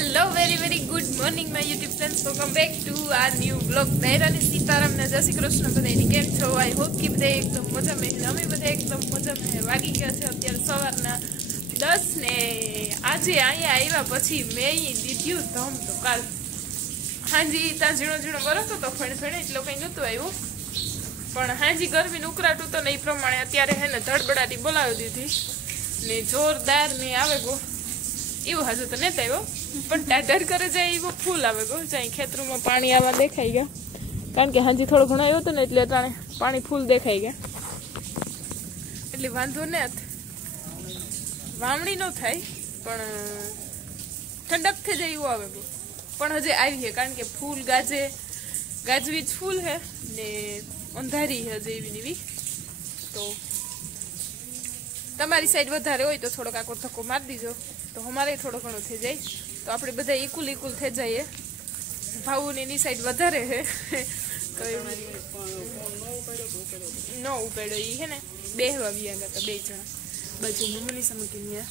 Hello, very good morning my YouTube friends. Welcome back to our new vlog. Dairani Sitaram ne Jai Shri Krishna badaini કેમ છો? I hope કે બધા એકદમ મજામાં છે. અમે બધા એકદમ મજામાં છે. વાગી ગયા છે અત્યારે સવારના 10 ને આજે અહીંયા આવ્યા પછી મેં દીધ્યું ધમ તો કાલ હાજી ત્યાં ઝીણો વરસતો તો ફેણ એટલો કંઈ નહોતું આવ્યું પણ હાજી ગરમીને ઉકળાટું તો ને એ પ્રમાણે અત્યારે હે ને ધડબડાટી બોલાવી દીધી ને જોરદાર ને આવે ગો એવું હજુ તો નથી આવ્યો પણ ટાઢર કરે જાય એવો ફૂલ આવે ગો જાય ખેતરોમાં પાણી આવવા દેખાઈ ગયા કારણ કે હાજી થોડો ઘણો આવ્યો હતો ને એટલે અટાણે પાણી ફૂલ દેખાઈ ગયા એટલે વાંધો ને વાવણી ન થાય પણ ઠંડક થઈ જાય એવું આવે ગો પણ હજી આવી છે કારણ કે ફૂલ ગાજવીજ ફૂલ હે ને અંધારી હે હજી એવી એવી તો તમારી સાઈડ વધારે હોય તો થોડોક આકો ધક્કો મારી દીજો તો અમારે થોડો ઘણો થઈ જાય તો આપણે બધા ઇક્વલ થઈ જઈએ ભાવુની એની સાઈડ વધારે છે તો ન ઉપાડ્યો એ છે ને બેહવા બી ગયા હતા 2 જણા બાજુ મમ્મીની સમકીને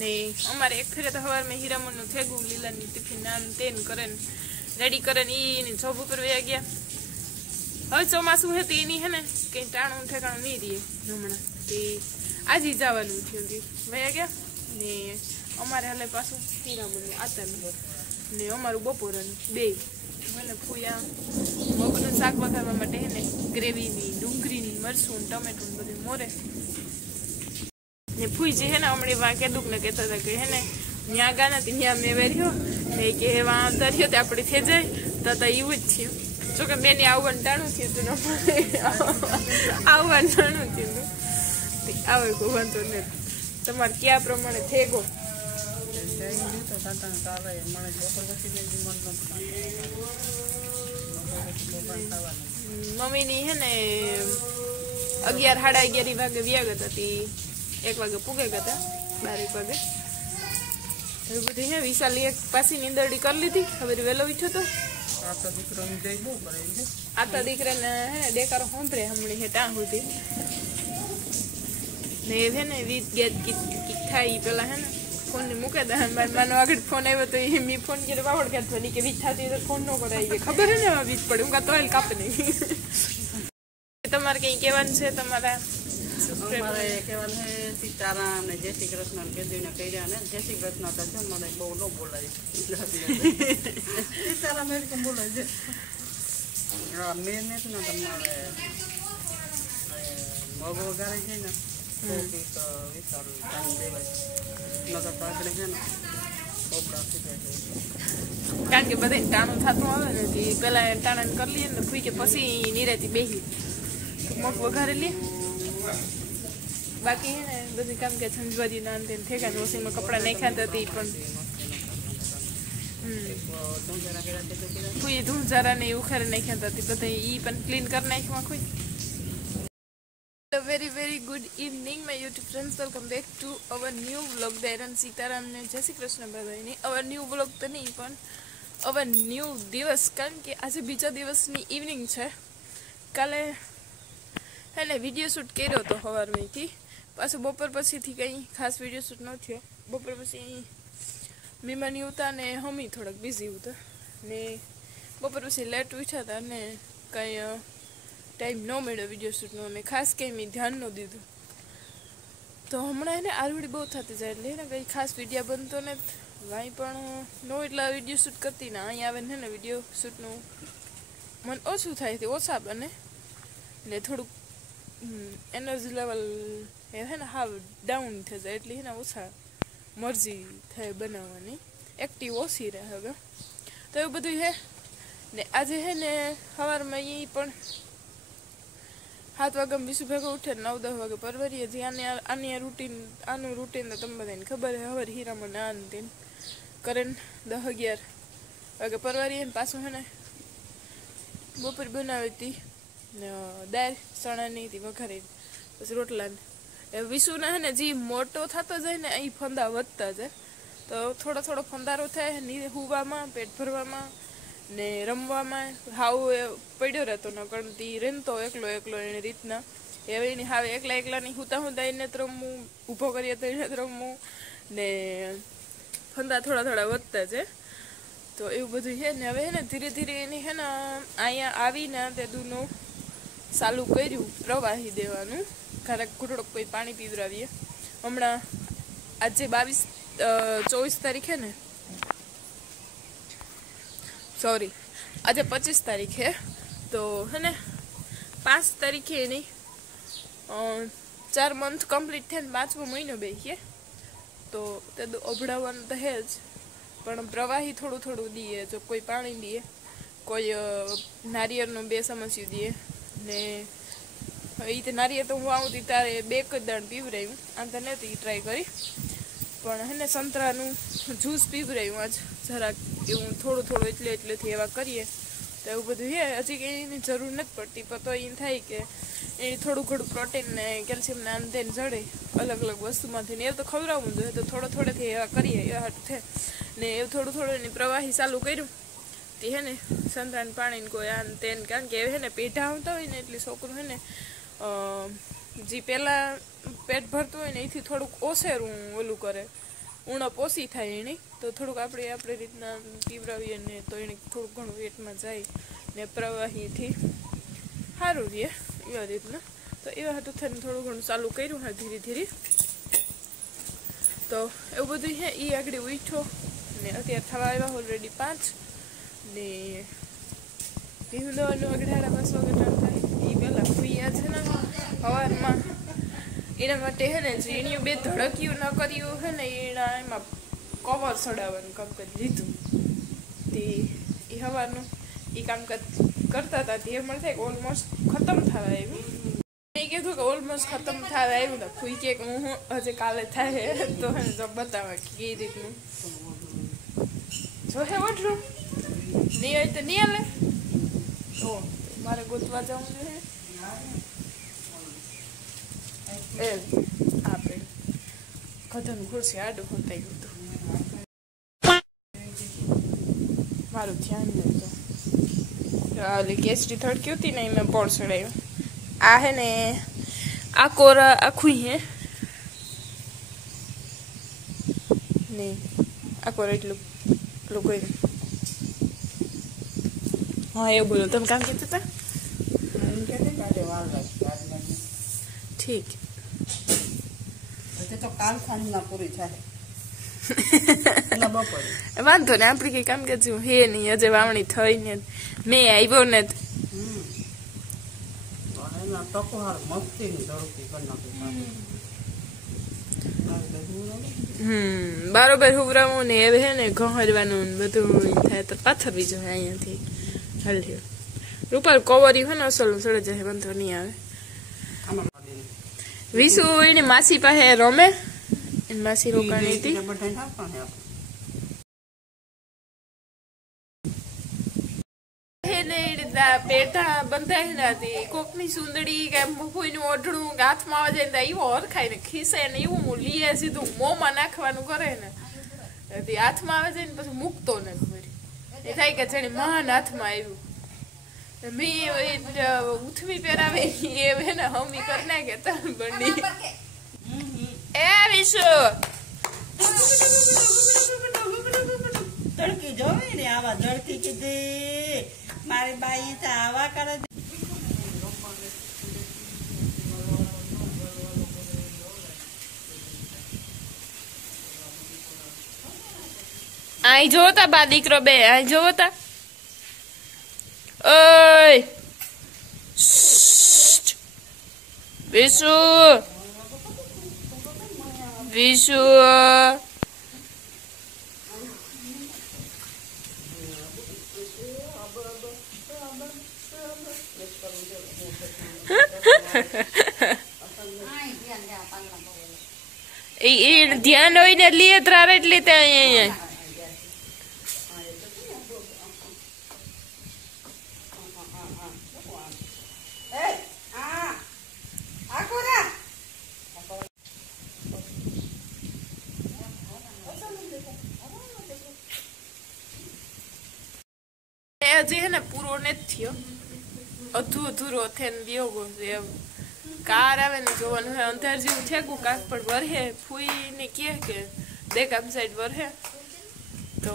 ને અમારે એક ફેરે તો સવારમાં હીરામણનું થેગું લીલાની ટિફિન નાન તેન કરે ને રેડી કરે ને એની જોબ ઉપર વયા ગયા હવે ચોમાસું છે તો એની છે ને કંઈ ટાણું ઠેકાણું નહીં રહીએ હમણાં કે આજે જવાનું થયું કે વયા ગયા ને અમારે હાલે પાછું હીરામણનું આતરનું ને અમારું બપોરનું 2 મને ફૂયા મગનું શાક વઘારવા માટે હે ને ગ્રેવીની ડુંગળીની મરચું ટમેટું બધું મોરે ને ફૂઈ જે હે ને હમણાં વાં કીધું ને કહેતા હતા કે હે ને ત્યાં ગા નથી ત્યાં મેં વેર્યો ને કે વાં આવતા રહ્યો તો આપણે થઈ જાય તો એવું જ થયું જોકે બેને આવવાનું ટાણું થયું હતું આવવાનું ટાણું થયું હતું આવે કોઈ વાંધો નથી તમારે ક્યાં પ્રમાણે થેગો મમ્મીની હે ને 11 સાડા 11 વાગે વ્યાગ હતા તે 1 વાગે પૂગે ગયા 12 વાગે હવે બધી હે વિશાલી એક પાછી નીંદરડી કરી લીધી હવે વહેલો ઉઠ્યો તો આતા દીકરાને હે ને દેકારો હોંભરે હમણી હે ટાં સુધી ને હે ને વીજ ગેત કીક થાય પેલા હે ને ફોન ને મૂકે દે માનો આગળ ફોન આવ્યો તો એ મી ફોન કરે વાવડ કાઢવાની કે વીજ થતી તો ફોન ન કરાય ખબર હે ને વીજ પડે હું તો હાલ કાપે નહીં તમારે કંઈ કહેવાનું છે તમારા અમારે કહેવાનું છે સીતારામ ને જય શ્રી કૃષ્ણ કીધું કર્યા ને જય શ્રી કૃષ્ણ તો છે મને બહુ ન બોલાય સીતારામ એમ બોલાય છે મેં નથી ને તમારે મગ વગાડે છે ને વિચારું ટાઈમ દેવાય નગર પાકડે છે ને કારણ કે બધા ટાણું થતું આવે ને તે પેલા ટાણા કરી લઈએ ને ફૂઈ કે પછી નિરાતી બેસી મગ વઘારી લે બાકી હે ને બધી કામ કે સંજવાદી ના અંતે થેગા વોશિંગમાં કપડા નાખ્યા હતા તે પણ ફૂઈ ધૂંઝારા ને ઉખારી નાખ્યા હતા તે બધા એ પણ ક્લીન કરી નાખ્યું આખું very good evening my YouTube friends, welcome back to our new vlog. Dairan Sitaram ne Jai Shri Krishna badaini our new vlog તો નહીં પણ our new દિવસ કારણ કે આજે બીજા દિવસની ઇવનિંગ છે કાલે એટલે વિડીયો શૂટ કર્યો હતો સવારમાંથી પાછું બપોર પછીથી કંઈ ખાસ વિડીયો શૂટ ન થયો બપોર પછી મહેમાની હતા ને હમી થોડાક બિઝી હતા ને બપોર પછી લેટ ઉઠ્યા હતા ને કંઈ ટાઈમ ન મળ્યો વિડીયો શૂટનો અને ખાસ કંઈ મેં ધ્યાન ન દીધું તો હમણાં એને આરવડી બહુ થતી જાય એટલે ને કંઈ ખાસ વિડીયો બનતો ને વાંઈ પણ નો એટલા વિડીયો શૂટ કરતી ને અહીં આવે ને વિડીયો શૂટનું મન ઓછું થાય તે ઓછા બને ને થોડુંક એનર્જી લેવલ એ છે ને હાવ ડાઉન થઈ જાય એટલે એને ઓછા મરજી થાય બનાવવાની એક્ટિવ ઓછી રહે હવે તો એવું બધું છે ને આજે છે ને સવારમાં એ પણ 7 વાગે વિસુ ભેગો ઉઠે 9-10 વાગે પરવરીએ જે આનું રૂટીન તો તમને બધાને ખબર છે હવે હીરામણ આન તેન કરે 10-11 વાગે પરવરીએ પાછું છે ને બપોર બનાવી હતી દાળ ચણાની હતી વઘારી પછી રોટલા ને વિસુના છે ને જે મોટો થતો જાય ને અહીં ફંદા વધતા જાય તો થોડો ફંદારો થાય હુવામાં પેટ ભરવામાં ને રમવામાં હાવ પડ્યો રહેતો ન ગણતી રેનતો એકલો એની રીતના હવે એની હાવે એકલા ની હુતા એને જ રમવું ઊભો કરીએ તો એને જ રમવું ને ફંદા થોડા થોડા વધતા છે તો એવું બધું છે ને હવે હે ને ધીરે ધીરે એની હે ને અહીંયા આવીને તે દૂધનું ચાલુ કર્યું પ્રવાહી દેવાનું ક્યારેક ઘૂંટડો કોઈ પાણી પીવડાવીએ હમણાં આજે 24 તારીખે ને સોરી આજે 25 તારીખે તો હે ને 5 તારીખે એની 4 મંથ કમ્પ્લીટ થઈને 5મો મહિનો બેસીએ તો તે ઓભળાવવાનું તો હે જ પણ પ્રવાહી થોડું થોડું દઈએ જો કોઈ પાણી દઈએ કોઈ નારિયેળનું 2 ચમચિયું દઈએ ને એ તો નારિયેળ તો હું આવતી ત્યારે 2 દાણ પીવરાયું આમ તો નથી ટ્રાય કરી પણ હે ને સંતરાનું જ્યુસ પીવરાયું આજ જરાક એવું થોડું થોડું એટલેથી એવા કરીએ તો એવું બધું છે હજી કંઈ એની જરૂર નથી પડતી પણ તો એમ થાય કે એ થોડું ઘણું પ્રોટીન ને કેલ્શિયમ ને આમ તેને જડે અલગ અલગ વસ્તુમાંથી ને એવું તો ખવડાવવું જોઈએ તો થોડોથી એવા કરીએ એવા હાટું થાય ને એવું થોડું એની પ્રવાહી ચાલુ કર્યું તે હે ને સંતરાનું પાણીને કોઈ આને તેને કારણ કે એ હે ને પેઢા આવતા હોય ને એટલે છોકરું હે ને જે પહેલાં પેટ ભરતું હોય ને એથી થોડુંક ઓછેરું ઓલું કરે ઉણપ ઓછી થાય એની તો થોડુંક આપણે રીતના પીવડાવીએ ને તો એને થોડુંક ઘણું પેટમાં જાય ને પ્રવાહીથી સારું રહે એવા રીતના તો એવા હાટું થઈને થોડું ઘણું ચાલુ કર્યું હા ધીરે ધીરે તો એવું બધું છે એ આગળ ઉઠ્યો ને અત્યારે થવા આવ્યા ઓલરેડી 5 ને ભીમદવાનું આગળ 5:30 વાગે થાય એ પહેલાં ખુયા છે ને સવારમાં એના માટે હે ને ઝીણીયું 2 ધડકિયું ન કર્યું હે ને એના એમાં કવર ચડાવવાનું કામકાજ લીધું તે એ સવારનું એ કામકાજ કરતા હતા તે મને થાય કે ઓલમોસ્ટ ખતમ થવા આવ્યું મેં કીધું કે ઓલમોસ્ટ ખતમ થવા આવ્યું તો ખુઈ કે હું હજે કાલે થાય તો હે જો બતાવવા કે રીતનું જો હે વટરું નહીં હોય તો નહીં હાલે તો મારે ગોતવા જવું જોઈએ એ આપણે કદમ ખુરશી આડું હોતા ગયું હતું મારું ધ્યાન નહોતું ઓલી કેસરી થડકી હતી ને એ મેં પોળ ચડાવ્યું આ હે ને આ કોરા આખું હે નહીં આ કોરા એટલું કોઈ હા એવું બોલો તમે કામ કહેતા હતા ઠીક તો કાલ સાંજના પૂરી થાય વાંધો ને આપડે કઈ કામ કરશું હે નહીં હજે વાવણી થઈ ને મેં આવ્યો ને બરોબર હુવરાવું ને હવે હે ને ઘરવાનું બધું થાય તો પાથરવી જોઈએ અહીંયાથી હલ્યો રૂપાલ કવરી હોય ને અસલ સડે જાય વાંધો નહીં આવે વિશુ એની માસી પાસે રમે એની માસી રોકાણી હતી પેટા બંધાયેલા હતી કોકની સુંદડી કે કોઈનું ઓઢણું હાથમાં આવે જાય એવો હરખાય ને ખીસે ને એવું હું લીએ સીધું મોંમાં નાખવાનું કરે ને હાથમાં આવે જાય ને પછી મૂકતો ને એ થાય કે જાણે મહાન હાથમાં આવ્યું મેં ઉથમી પહેરાવે એ ને હમી કરી નાખે તલ બની એ વિશુ તડકી જોવે ને આવા ધડકી કીધી મારી બાઈ તો આવા કરે આઈ જોતા બા દીકરો બે આઈ જોતા ઓય વિશુ વિશુ ધ્યાન હોય ને લીએ ત્રાર એટલી ત્યાં હજી હે ને પૂરો નથી થયો અધૂરો થઈને બેગો એમ કાર આવે ને જોવાનું હોય અંધાર જેવું થેગું કાંક પણ વરહે ફૂઈ ને કે દેખ આમ સાઈડ વરહે तो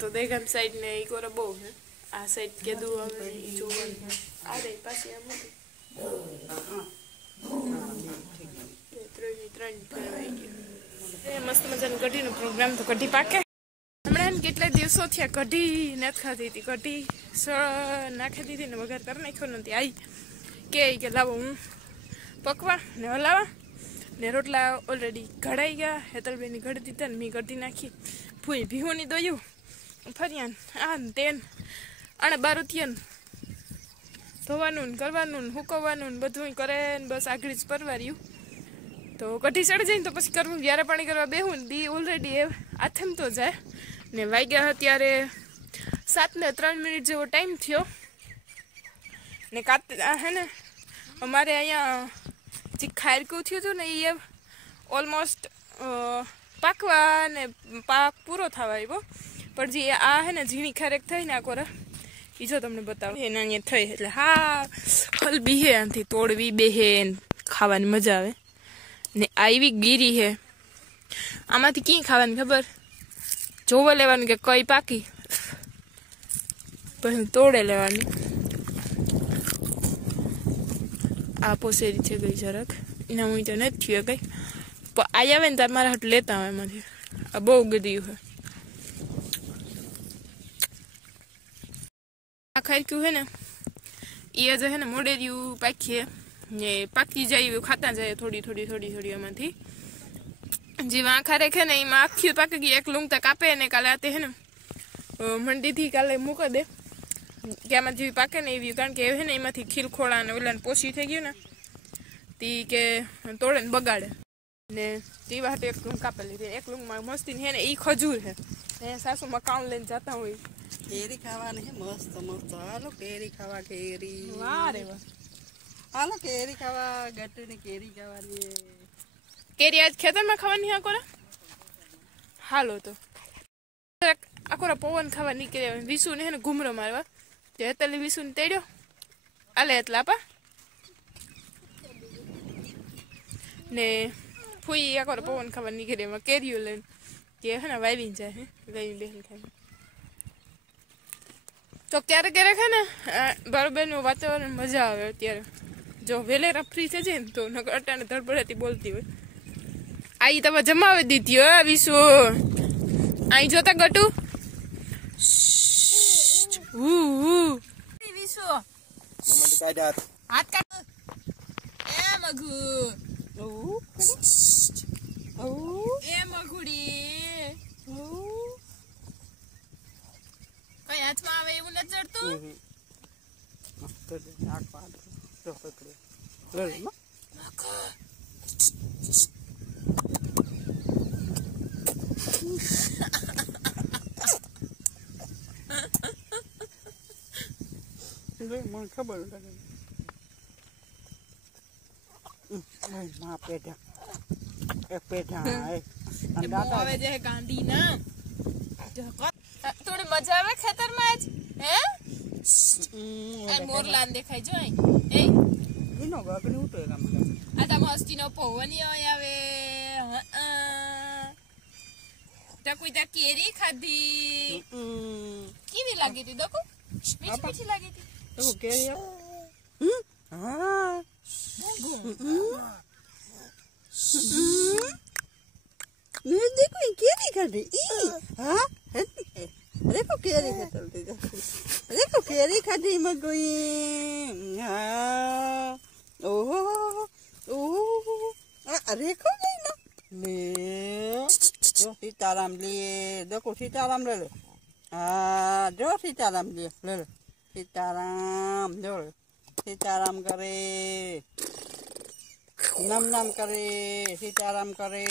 तो देगम साइड ने ई कोरा बो है आ साइड के दू હવે ઈ જોવાનું આ રે પાછી આ મૂકી ત્રણ ફેરવાઈ ગયું એ મસ્ત મજાનું કઢીનો પ્રોગ્રામ તો કઢી પાકે હમણાં કેટલા દિવસો થયા કઢી નથી ખાધી હતી કઢી નાખી દીધી ને વઘાર કરી નાખ્યો નથી આવી કે લાવો હું પકવા ને હલાવા ને રોટલા ઓલરેડી ઘડાઈ ગયા હેતલબેની ઘડી દીધા ને મેં ઘડી નાખી ભૂઈ ભીહોની દોયું ફરિયાન આ ને તેન અને બારુતિયન ધોવાનું ને કરવાનું ને હુકવવાનું ને બધું કરે ને બસ આગળ જ પરવાર્યું તો કઢી ચડી જાય ને તો પછી કરવું જ્યારે પાણી કરવા બેહું ને દી ઓલરેડી એ આથમ તો જાય ને વાગ્યા અત્યારે 7:03 જેવો ટાઈમ થયો ને હે ને અમારે અહીંયા જે ખાયરકું થયું હતું ને એ ઓલમોસ્ટ પાકવા ને પાક પૂરો થવા આવ્યો પણ જે આ હે ને ઝીણી ખારેક થઈ ને આ કોરા એ જો તમને બતાવું એના અહીંયા થઈ એટલે હા હલબી હે આનાથી તોડવી બેહે ખાવાની મજા આવે ને આવી ગીરી હે આમાંથી ક્યાં ખાવાની ખબર જોવા લેવાનું કે કઈ પાકી પછી તોડે લેવાની આ પોસેરી છે ગઈ જરાક એના હું તો નથી થયું કઈ પણ આ આવે ને તાર મારા હાથ લેતા આવે એમાંથી આ બહુ ગદ્યું હે આ ખારક્યું હે ને એ જે હે ને મોડેરિયું પાકીએ ને પાકી જાય ખાતા જાય થોડી એમાંથી જેમાં આખા રેખે ને એમાં આખી પાકી ગઈ એક લૂંગતા કાપે ને કાલે આતે હે ને મંડીથી કાલે મૂકી દે કે આમાં જેવી પાકે ને એવી કારણ કે હે ને એમાંથી ખીલખોળા ને ઓલાને પોસી થઈ ગયું ને તી કે તોડે ને બગાડે ને તે વાટે એક લૂંગ કાપે લીધી એક લૂંગમાં મસ્તી હે ને એ ખજૂર હે એ સાસુમાં કામ લઈને જતા હોય કેરી ખાવાની હે મસ્ત હાલો કેરી ખાવા કેરી વાહ રે વાહ હાલો કેરી ખાવા ગટની કેરી ખાવાની કેરી આજ ખેતરમાં ખાવાની હા કોરા હાલો તો આકોરા પવન ખાવા નીકળે વિસુ ને હે ને ઘુમરો મારવા તે હેતલી વિસુ ને તેડ્યો આલે એટલા આપા ને ફૂઈ આકોરા પવન ખાવા નીકળે એમાં કેરીઓ લઈને તે હે ને વાવીને જાય હે વાવી બેન ખાય તો ક્યારેક હે ને બરોબરનું વાતાવરણ મજા આવે અત્યારે જો વેલેરા ફ્રી થઈ જાય ને તો નકર અટાણે ધડબડેથી બોલતી હોય આઈ તમે જમાવી દીધી હો વિશુ આઈ જોતા ગટુ વિશુ મમ્મી કાઢ હાથ કાઢ એ મગુ એ મગુડી કઈ હાથમાં આવે એવું નથી જડતું મને ખબર આવે છે ગાંધી ના થોડી મજા આવે ખેતરમાં જ હે મોરલાન દેખાય જો એ એનો ગગડી ઉઠે આ તો મસ્તીનો પવન આવે કોઈ તા કેરી ખાધી કેવી લાગી હતી દકો મીઠી લાગી હતી તો કેરી હા देखो केरी खाती हाँ देखो केरी खाती देखो केरी खाती मगोई हाँ ओहो ओहो देखो नहीं ना ले जो सीताराम लिए देखो सीताराम ले लो हाँ जो सीताराम लिए ले लो सीताराम जो सीताराम करे नम नम करे सीताराम करे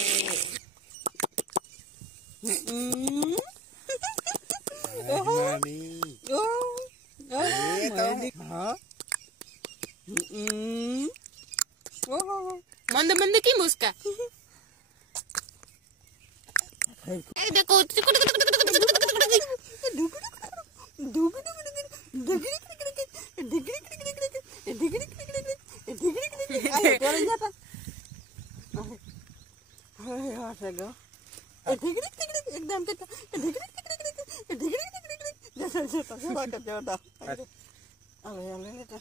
मंद मंद की मुस्का देखो હા છે ગો એ ઢીકડી ઢીકડી એકદમ કે ઢીકડી ઢીકડી ઢીકડી ઢીકડી જતો જતો જવા કે જતો હવે હવે ને તો